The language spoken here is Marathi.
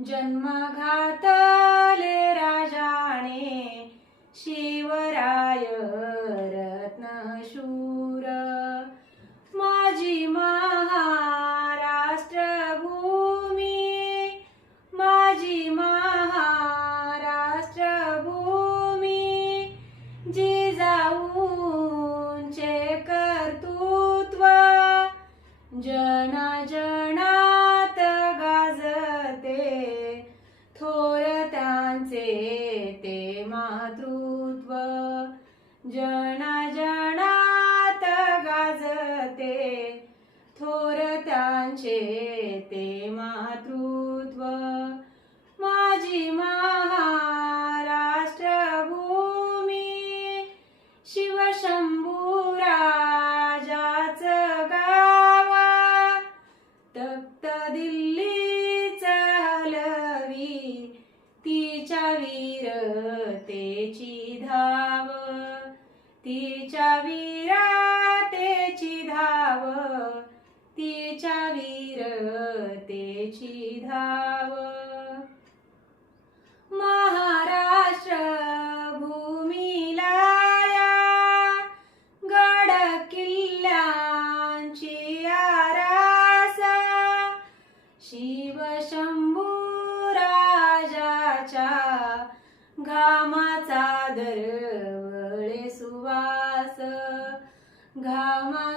जन्म घातले राजाने शिवराय रत्नशूर। माझी महाराष्ट्र भूमी, माझी महाराष्ट्र भूमी, जिजाऊंचे कर्तृत्व जनाजनात गाजते, थोर त्यांचे ते मातृत्व जनाजनात गाजते, थोर त्यांचे ते मातृत्व। माझी महाराष्ट्र भूमी, शिवशंभू राजाचं गाव, तख्त दिल्लीच हलवी तिच्या वीरतेची धाव, तिच्या वीरतेची धाव, तिच्या वीरतेची धाव। महाराष्ट्र भूमीला या गड किल्ल्यांची आरास, शिवशंभू राजाच्या घामाचा दरवळे सुवास, घामा